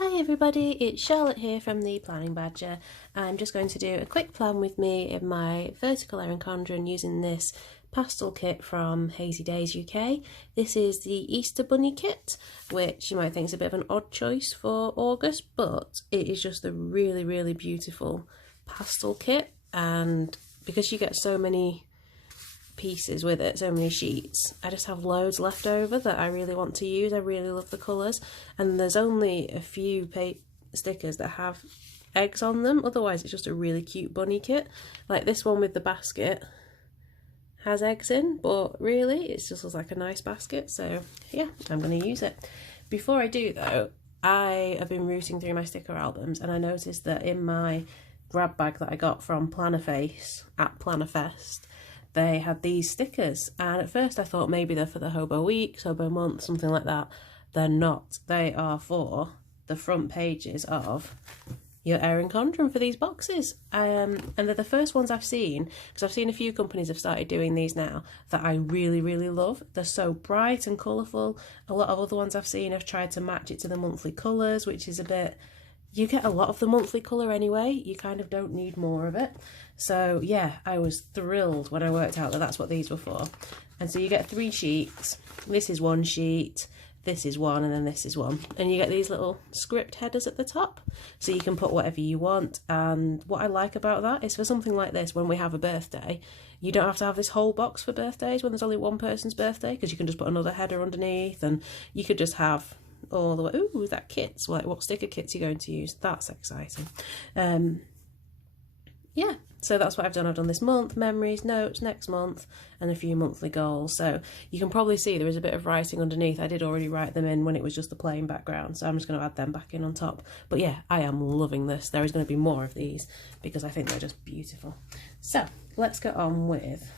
Hi everybody, it's Charlotte here from the Planning Badger. I'm just going to do a quick plan with me in my vertical Erin Condren using this pastel kit from Hazydays UK. This is the Easter Bunny kit, which you might think is a bit of an odd choice for August, but it is just a really beautiful pastel kit, and because you get so many pieces with it, so many sheets, I just have loads left over that I really want to use. I really love the colours, and there's only a few stickers that have eggs on them, otherwise it's just a really cute bunny kit. Like this one with the basket has eggs in, but really it just looks like a nice basket, so yeah, I'm going to use it. Before I do though, I have been rooting through my sticker albums and I noticed that in my grab bag that I got from Plannerface at Plannerfest, they had these stickers, and at first I thought maybe they're for the Hobo Week, Hobo Month, something like that. They're not. They are for the front pages of your Erin Condren for these boxes. And they're the first ones I've seen, because I've seen a few companies have started doing these now that I really love. They're so bright and colourful. A lot of other ones I've seen have tried to match it to the monthly colours, which is a bit... You get a lot of the monthly colour anyway, you kind of don't need more of it. So yeah, I was thrilled when I worked out that that's what these were for. And so you get 3 sheets. This is one sheet, this is one, and then this is one. And you get these little script headers at the top, so you can put whatever you want. And what I like about that is for something like this, when we have a birthday, you don't have to have this whole box for birthdays when there's only one person's birthday, because you can just put another header underneath, and you could just have all the way. Ooh, that kit's like, what sticker kits are you going to use? That's exciting. Yeah, so that's what I've done. I've done this month, memories, notes, next month, and a few monthly goals. So you can probably see there is a bit of writing underneath. I did already write them in when it was just the plain background, so I'm just going to add them back in on top. But yeah, I am loving this. There is going to be more of these because I think they're just beautiful. So let's get on with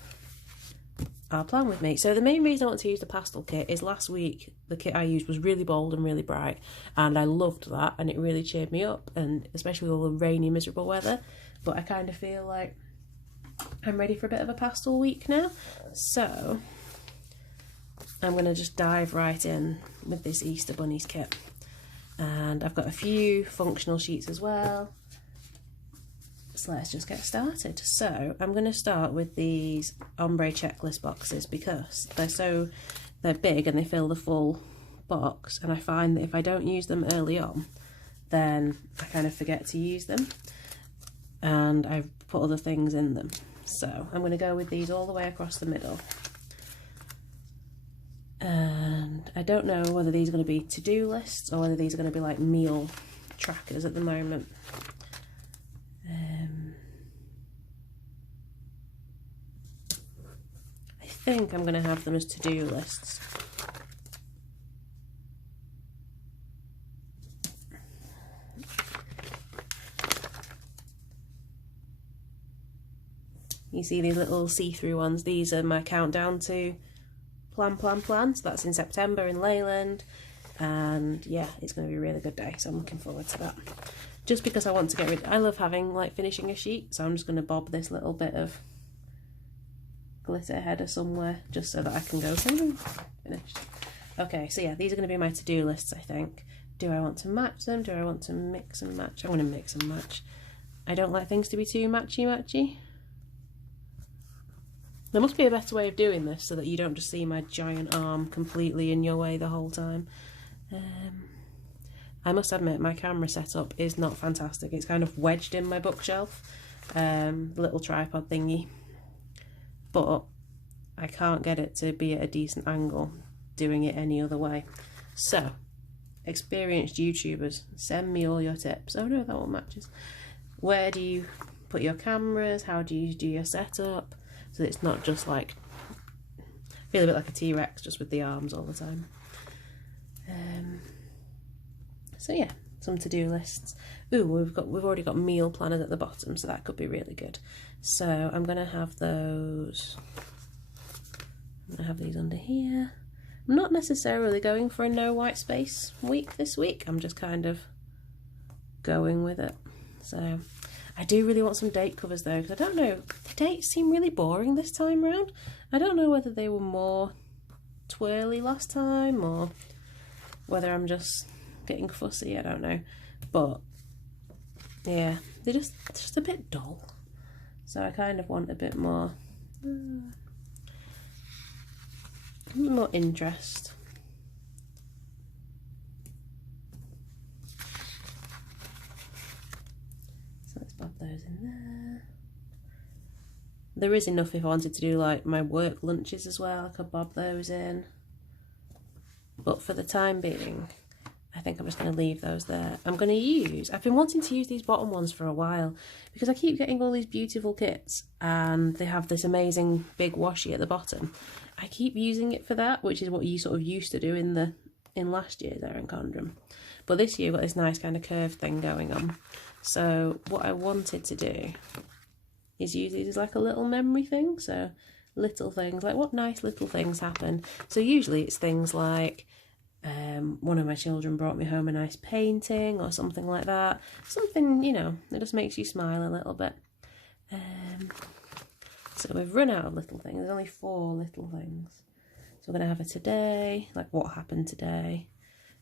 our plan with me. So the main reason I want to use the pastel kit is last week the kit I used was really bold and really bright, and I loved that, and it really cheered me up, and especially with all the rainy miserable weather. But I kind of feel like I'm ready for a bit of a pastel week now, so I'm going to just dive right in with this Easter Bunnies kit. And I've got a few functional sheets as well, so let's just get started. So I'm going to start with these ombre checklist boxes because they're big and they fill the full box, and I find that if I don't use them early on, then I kind of forget to use them and I've put other things in them. So I'm going to go with these all the way across the middle, and I don't know whether these are going to be to-do lists or whether these are going to be like meal trackers at the moment. I think I'm going to have them as to-do lists. You see these little see-through ones? These are my countdown to Plump. So that's in September in Leyland, and yeah, it's going to be a really good day, so I'm looking forward to that. Just because I want to get rid... I love having, like, finishing a sheet, so I'm just going to bob this little bit of glitter header somewhere just so that I can go, finished. Okay, so yeah, these are going to be my to-do lists, I think. Do I want to match them? Do I want to mix and match? I'm going to mix and match. I don't like things to be too matchy-matchy. There must be a better way of doing this so that you don't just see my giant arm completely in your way the whole time. I must admit my camera setup is not fantastic. It's kind of wedged in my bookshelf, the little tripod thingy. But I can't get it to be at a decent angle doing it any other way. So, experienced YouTubers, send me all your tips. Oh no, that one matches. Where do you put your cameras? How do you do your setup? So it's not just like, I feel a bit like a T-Rex just with the arms all the time. So yeah, some to-do lists. Ooh, we've already got meal planners at the bottom, so that could be really good. So I'm gonna have those. I'm gonna have these under here. I'm not necessarily going for a no white space week this week. I'm just kind of going with it. So I do really want some date covers though, because I don't know, the dates seem really boring this time round. I don't know whether they were more twirly last time or whether I'm just getting fussy, I don't know. But yeah, they're just a bit dull. So I kind of want a bit more interest. So let's pop those in there. There is enough if I wanted to do like my work lunches as well. I could bob those in. But for the time being, I think I'm just going to leave those there. I've been wanting to use these bottom ones for a while because I keep getting all these beautiful kits and they have this amazing big washi at the bottom. I keep using it for that, which is what you sort of used to do in last year's Erin Condren. But this year I've got this nice kind of curved thing going on. So what I wanted to do is use these as like a little memory thing. So little things, like what nice little things happen. So usually it's things like one of my children brought me home a nice painting or something like that. Something, you know, that just makes you smile a little bit. So we've run out of little things. There's only 4 little things. So we're going to have a today, like what happened today,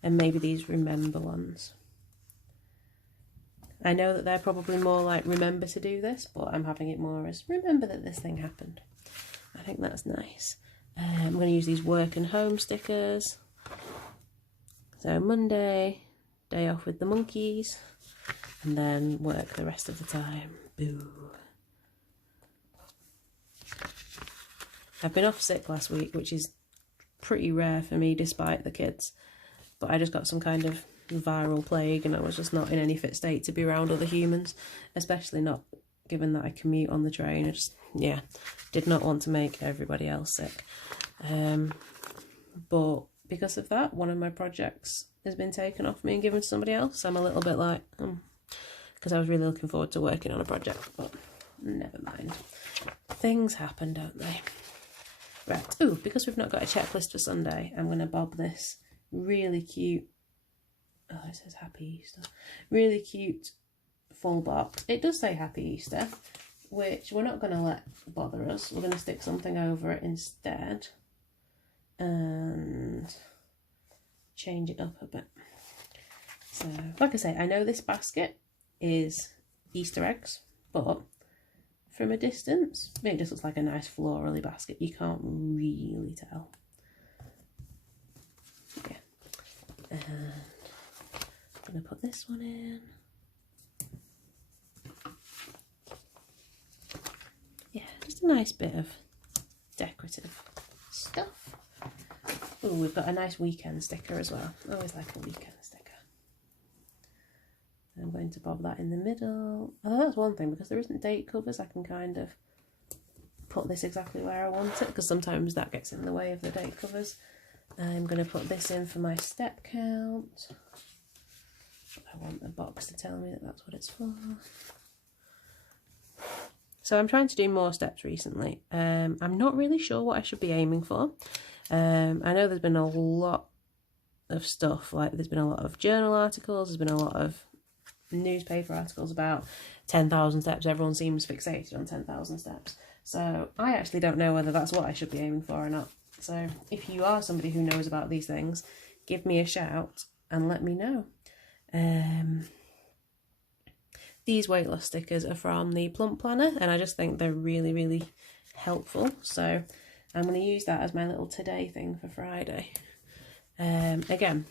and maybe these remember ones. I know that they're probably more like remember to do this, but I'm having it more as remember that this thing happened. I think that's nice. I'm going to use these work and home stickers. So Monday, day off with the monkeys, and then work the rest of the time. Boo. I've been off sick last week, which is pretty rare for me despite the kids, but I just got some kind of viral plague and I was just not in any fit state to be around other humans, especially not given that I commute on the train. I just, yeah, did not want to make everybody else sick. But because of that, one of my projects has been taken off me and given to somebody else. I'm a little bit like, because I was really looking forward to working on a project, but never mind. Things happen, don't they? Right, ooh, because we've not got a checklist for Sunday, I'm going to bob this really cute, oh, it says Happy Easter, really cute full box. It does say Happy Easter, which we're not going to let bother us. We're going to stick something over it instead and change it up a bit. So, like I say, I know this basket is Easter eggs, but from a distance, it just looks like a nice florally basket. You can't really tell. Yeah. And I'm going to put this one in. Yeah, just a nice bit of decorative stuff. Oh, we've got a nice weekend sticker as well. I always like a weekend sticker. I'm going to bob that in the middle. Oh, that's one thing, because there isn't date covers, I can kind of put this exactly where I want it, because sometimes that gets in the way of the date covers. I'm going to put this in for my step count. I want the box to tell me that that's what it's for. So I'm trying to do more steps recently. I'm not really sure what I should be aiming for. I know there's been a lot of stuff, like there's been a lot of journal articles, there's been a lot of newspaper articles about 10,000 steps. Everyone seems fixated on 10,000 steps. So I actually don't know whether that's what I should be aiming for or not. So if you are somebody who knows about these things, give me a shout and let me know. These weight loss stickers are from the Plump planner, and I just think they're really, really helpful. So I'm going to use that as my little today thing for Friday. Again,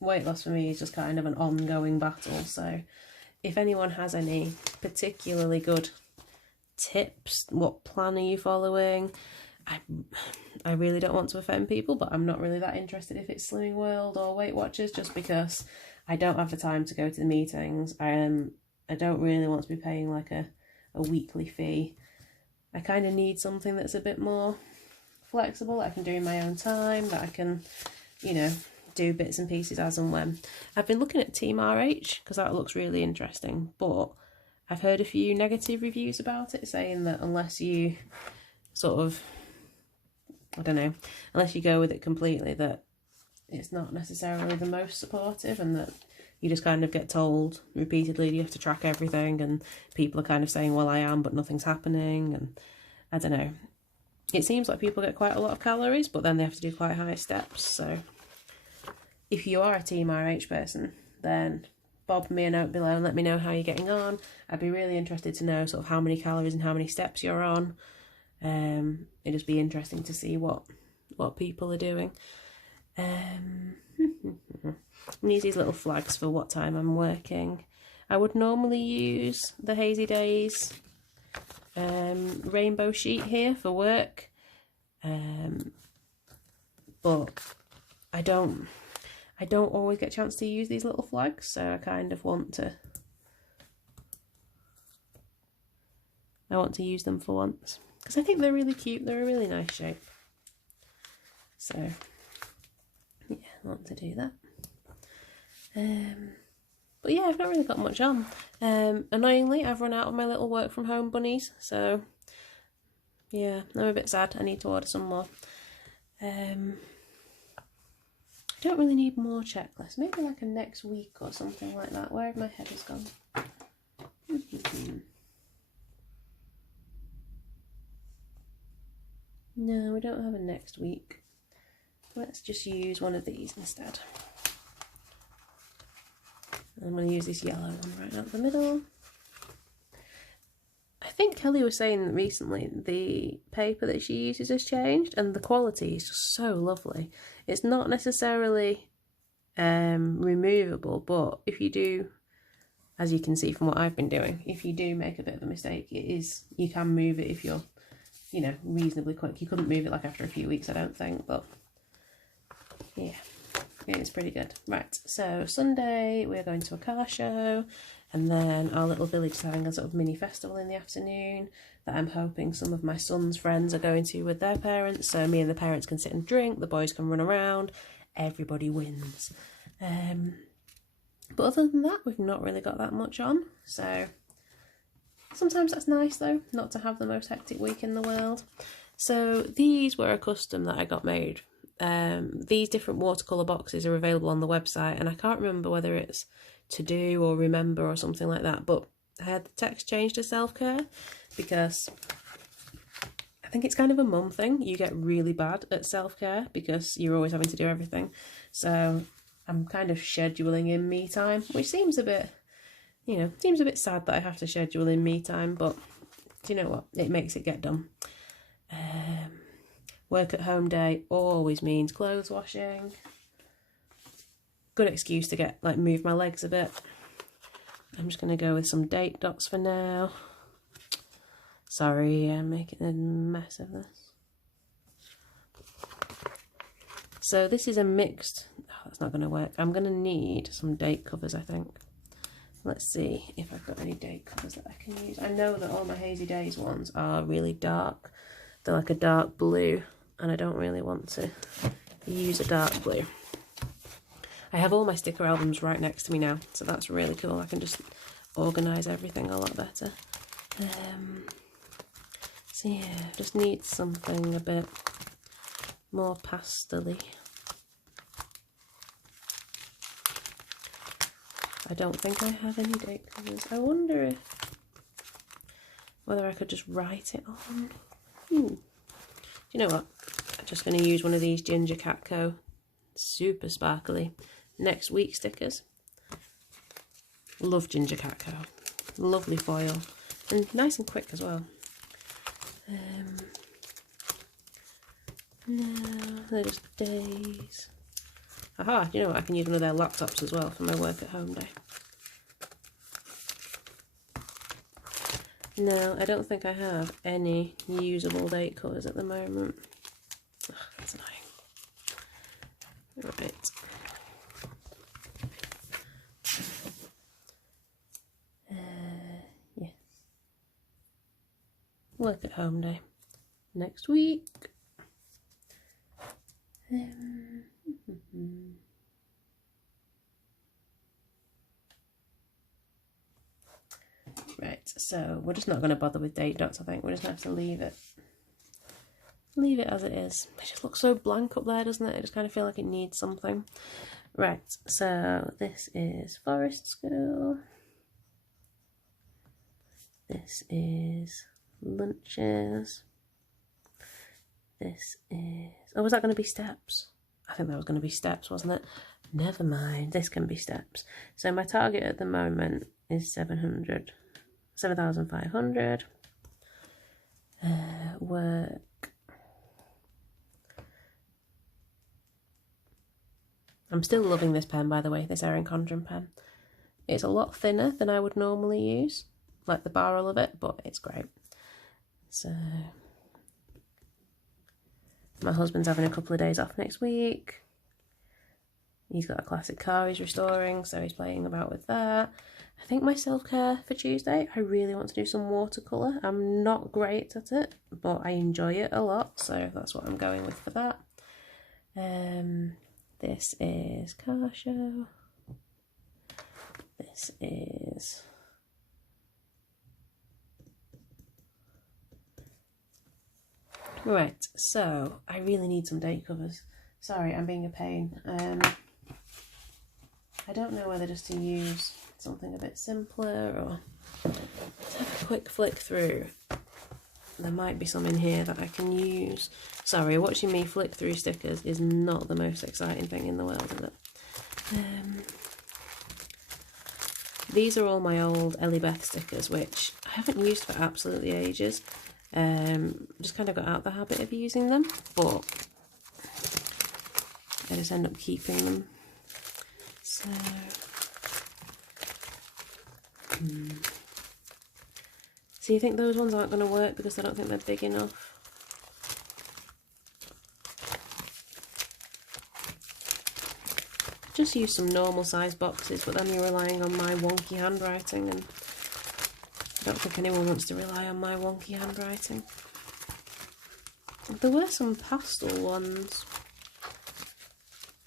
weight loss for me is just kind of an ongoing battle. So if anyone has any particularly good tips, what plan are you following? I really don't want to offend people, but I'm not really that interested if it's Slimming World or Weight Watchers, just because I don't have the time to go to the meetings. I don't really want to be paying like a weekly fee. I kind of need something that's a bit more flexible, that I can do in my own time, that I can, you know, do bits and pieces as and when. I've been looking at Team RH because that looks really interesting, but I've heard a few negative reviews about it saying that unless you sort of, I don't know, unless you go with it completely, that it's not necessarily the most supportive, and that you just kind of get told repeatedly you have to track everything, and people are kind of saying, well, I am, but nothing's happening, and I don't know. It seems like people get quite a lot of calories, but then they have to do quite high steps, so if you are a Team RH person, then bob me a note below and let me know how you're getting on. I'd be really interested to know sort of how many calories and how many steps you're on. It'd just be interesting to see what people are doing. And use these little flags for what time I'm working. I would normally use the Hazydays rainbow sheet here for work, but I don't always get a chance to use these little flags, so I kind of want to use them for once because I think they're really cute. They're a really nice shape, so yeah, I want to do that. But yeah, I've not really got much on. Annoyingly, I've run out of my little work from home bunnies, so yeah, I'm a bit sad. I need to order some more. I don't really need more checklists. Maybe like a next week or something like that. Where have my headers gone? No, we don't have a next week. Let's just use one of these instead. I'm going to use this yellow one right out the middle. I think Kelly was saying that recently the paper that she uses has changed and the quality is just so lovely. It's not necessarily removable, but if you do, as you can see from what I've been doing, if you do make a bit of a mistake, you can move it if you're, you know, reasonably quick. You couldn't move it like after a few weeks, I don't think, but yeah. It's pretty good. Right, so Sunday we're going to a car show, and then our little village is having a sort of mini festival in the afternoon that I'm hoping some of my son's friends are going to with their parents, so me and the parents can sit and drink, the boys can run around, everybody wins. But other than that, we've not really got that much on, so sometimes that's nice though, not to have the most hectic week in the world. So these were a custom that I got made. These different watercolour boxes are available on the website, and I can't remember whether it's to do or remember or something like that, but I had the text changed to self-care because I think it's kind of a mum thing. You get really bad at self-care because you're always having to do everything, so I'm kind of scheduling in me time, which seems a bit, you know, seems a bit sad that I have to schedule in me time, but do you know what, it makes it get done. Work at home day always means clothes washing. Good excuse to get, like, move my legs a bit. I'm just going to go with some date dots for now. Sorry, I'm making a mess of this. So this is a mixed, oh, that's not going to work. I'm going to need some date covers, I think. Let's see if I've got any date covers that I can use. I know that all my Hazydays ones are really dark. They're like a dark blue, and I don't really want to use a dark blue. I have all my sticker albums right next to me now, so that's really cool. I can just organise everything a lot better. So yeah, just need something a bit more pastel-y. I don't think I have any date covers. I wonder whether I could just write it on. Do you know what? I'm just going to use one of these Ginger Cat Co. Super sparkly next week stickers. Love Ginger Cat Co. Lovely foil. And nice and quick as well. No, they're just days. Aha, you know what? I can use one of their laptops as well for my work at home day. No, I don't think I have any usable date colours at the moment. Ugh, that's annoying. Right. Yeah. Work at home day next week. Right, so we're just not going to bother with date dots, I think. We're just going to have to leave it as it is. It just looks so blank up there, doesn't it? I just kind of feel like it needs something. Right, so this is Forest School. This is Lunches. This is... Oh, was that going to be Steps? I think that was going to be Steps, wasn't it? never mind, this can be steps. So my target at the moment is 7,500. Work. I'm still loving this pen, by the way, this Erin Condren pen. It's a lot thinner than I would normally use, like the barrel of it, but it's great. So my husband's having a couple of days off next week. He's got a classic car he's restoring, so he's playing about with that. I think my self-care for Tuesday, I really want to do some watercolour. I'm not great at it, but I enjoy it a lot, so that's what I'm going with for that. This is Car Show. This is right, so I really need some date covers. Sorry, I'm being a pain. I don't know whether just to use something a bit simpler or let's have a quick flick through. There might be some in here that I can use. Sorry, watching me flick through stickers is not the most exciting thing in the world, is it? These are all my old Ellie Beth stickers, which I haven't used for absolutely ages. Just kind of got out of the habit of using them, but I just end up keeping them. So, so you think those ones aren't going to work because I don't think they're big enough? Just use some normal size boxes, but then you're relying on my wonky handwriting, and I don't think anyone wants to rely on my wonky handwriting. There were some pastel ones,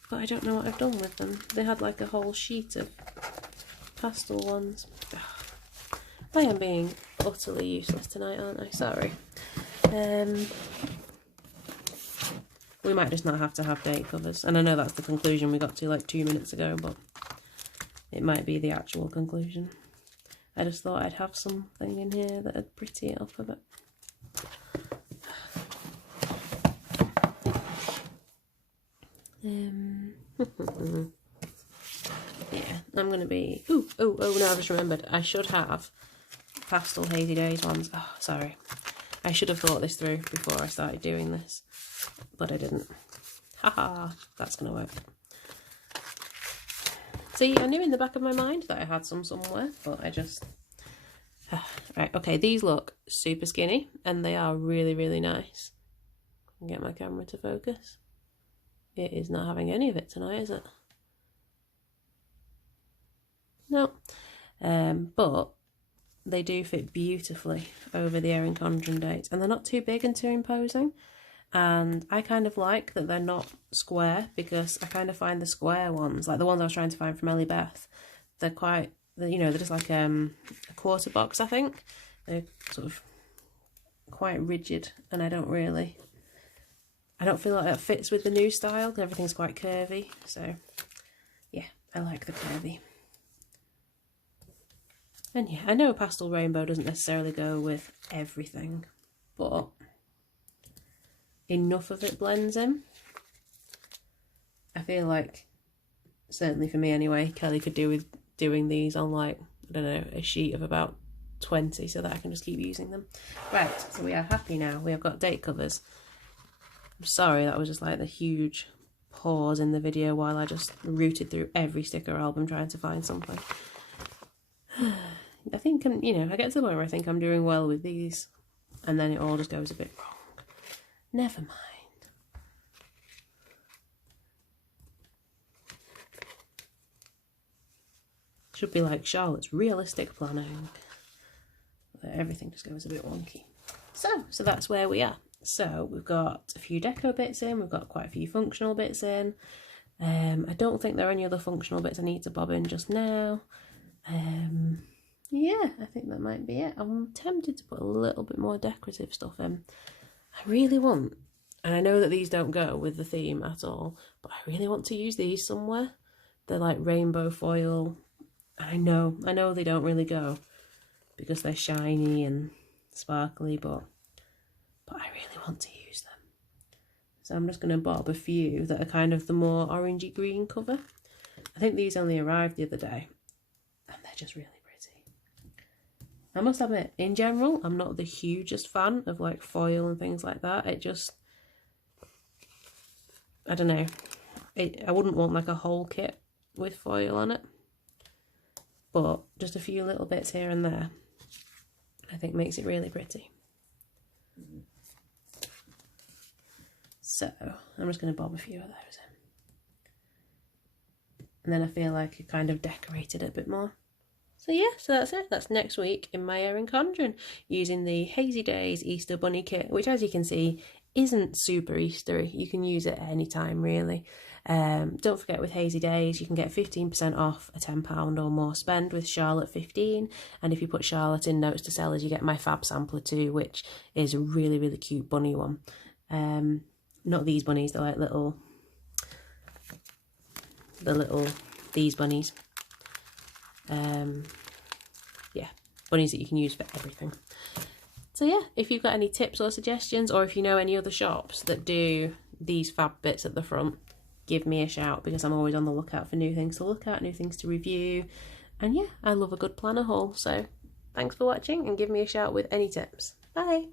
but I don't know what I've done with them. They had like a whole sheet of pastel ones. I am being utterly useless tonight, aren't I? Sorry. We might just not have to have date covers. And I know that's the conclusion we got to like 2 minutes ago, but it might be the actual conclusion. I just thought I'd have something in here that would pretty it up a bit. Yeah, I'm going to be... Oh, no, I just remembered. I should have pastel Hazydays ones. Oh, sorry. I should have thought this through before I started doing this, but I didn't. Haha, that's going to work. See, I knew in the back of my mind that I had some somewhere, but I just... Right, okay, these look super skinny, and they are really, really nice. Get my camera to focus. It is not having any of it tonight, is it? No. But they do fit beautifully over the Erin Condren dates, and they're not too big and too imposing. And I kind of like that they're not square, because I kind of find the square ones, like the ones I was trying to find from Ellie Beth, they're quite, you know, they're just like a quarter box, I think. They're sort of quite rigid, and I don't feel like that fits with the new style. Everything's quite curvy, so yeah, I like the curvy. And yeah, I know pastel rainbow doesn't necessarily go with everything, but enough of it blends in. I feel like, certainly for me anyway, Kelly could do with doing these on like, I don't know, a sheet of about 20 so that I can just keep using them. Right, so we are happy now. We have got date covers. I'm sorry, that was just like the huge pause in the video while I just rooted through every sticker album trying to find something. I think I get to the point where I think I'm doing well with these, and then it all just goes a bit wrong. Never mind. Should be like Charlotte's realistic planning. Everything just goes a bit wonky. So that's where we are. So we've got a few deco bits in, we've got quite a few functional bits in. I don't think there are any other functional bits I need to bob in just now. Yeah, I think that might be it. I'm tempted to put a little bit more decorative stuff in. I really want, and I know that these don't go with the theme at all, but I really want to use these somewhere. They're like rainbow foil. I know they don't really go because they're shiny and sparkly, but I really want to use them. So I'm just going to bob a few that are kind of the more orangey green cover. I think these only arrived the other day, and they're just really pretty. I must admit, in general, I'm not the hugest fan of like foil and things like that. It just, I don't know, I wouldn't want like a whole kit with foil on it, but just a few little bits here and there I think makes it really pretty. So I'm just going to bob a few of those in, and then I feel like it kind of decorated it a bit more. So yeah, so that's it. That's next week in my Erin Condren using the Hazydays Easter Bunny kit, which as you can see isn't super Eastery. You can use it at any time really. Don't forget, with Hazydays you can get 15% off a £10 or more spend with Charlotte 15, and if you put Charlotte in notes to sellers you get my fab sampler too, which is a really really cute bunny one. Not these bunnies, they're like these bunnies. Yeah, bunnies that you can use for everything. So yeah, if you've got any tips or suggestions, or if you know any other shops that do these fab bits at the front, give me a shout, because I'm always on the lookout for new things to look at, new things to review. And yeah, I love a good planner haul. So thanks for watching, and give me a shout with any tips. Bye!